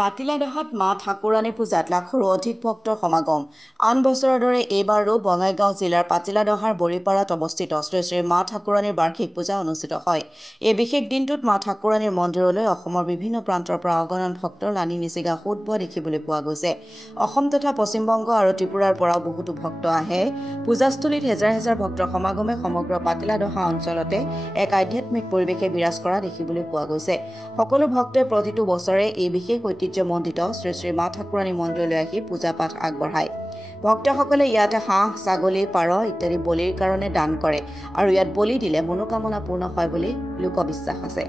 পাতিলাডাহাত মা ঠাকুৰাণী পূজাত লাখৰো অধিক ভক্তৰ সমাগম। আন বছৰৰ দৰে এইবাৰো বঙাইগাঁও জিলাৰ পাতিলাডহাৰ বৰিপাৰাত অৱস্থিত শ্ৰী শ্ৰী মা ঠাকুৰাণীৰ বাৰ্ষিক পূজা অনুষ্ঠিত হয়। এই বিশেষ দিনটোত মা ঠাকুৰাণীৰ মন্দিৰলৈ অসমৰ বিভিন্ন প্ৰান্তৰ পৰা অগণন ভক্তৰ লানি নিচিগা সোঁত বোৱা দেখিবলৈ পোৱা গৈছে। অসম তথা পশ্চিমবংগ আৰু ত্ৰিপুৰাৰ পৰাও বহুতো ভক্ত আহে। পূজাস্থলীত হেজাৰ হেজাৰ ভক্তৰ সমাগমে সমগ্ৰ পাতিলাডহা অঞ্চলতে এক আধ্যাত্মিক পৰিৱেশে বিৰাজ কৰা দেখিবলৈ পোৱা গৈছে। সকলো ভক্তই প্ৰতিটো বছৰে এই বিশেষ ঐতিহ্যমণ্ডিত শ্ৰী শ্ৰী মা ঠাকুৰাণী মন্দিৰলৈ আহি পূজা পাঠ আগবঢ়ায়। ভক্তসকলে ইয়াতে হাঁহ, ছাগলী, পাৰ ইত্যাদি বলিৰ কাৰণে দান কৰে আৰু ইয়াত বলি দিলে মনোকামনা পূৰ্ণ হয় বুলি লোকবিশ্বাস আছে।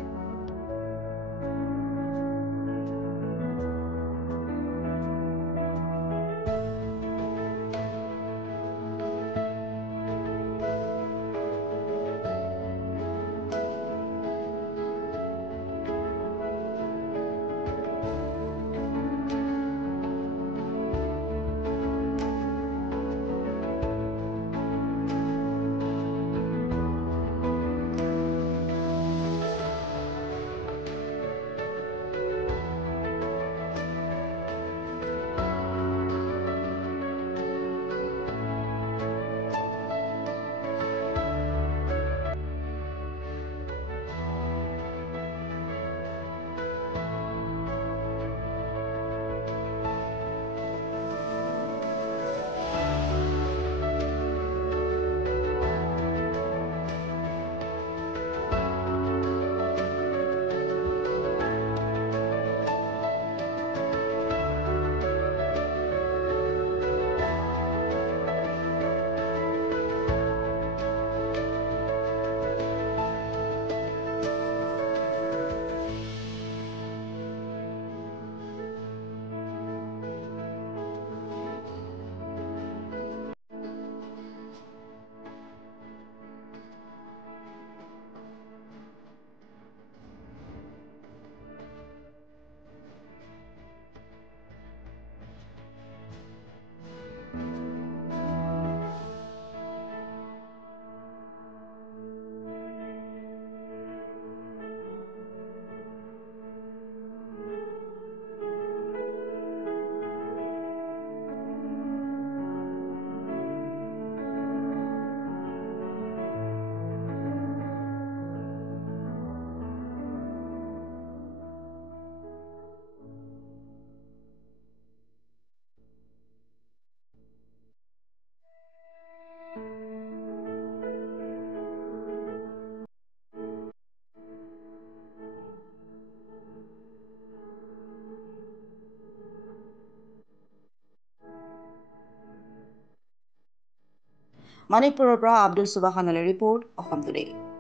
মানিকপুৰৰ পৰা আব্দুল সুবাহানালৈ ৰিপৰ্ট, অসম টুডে।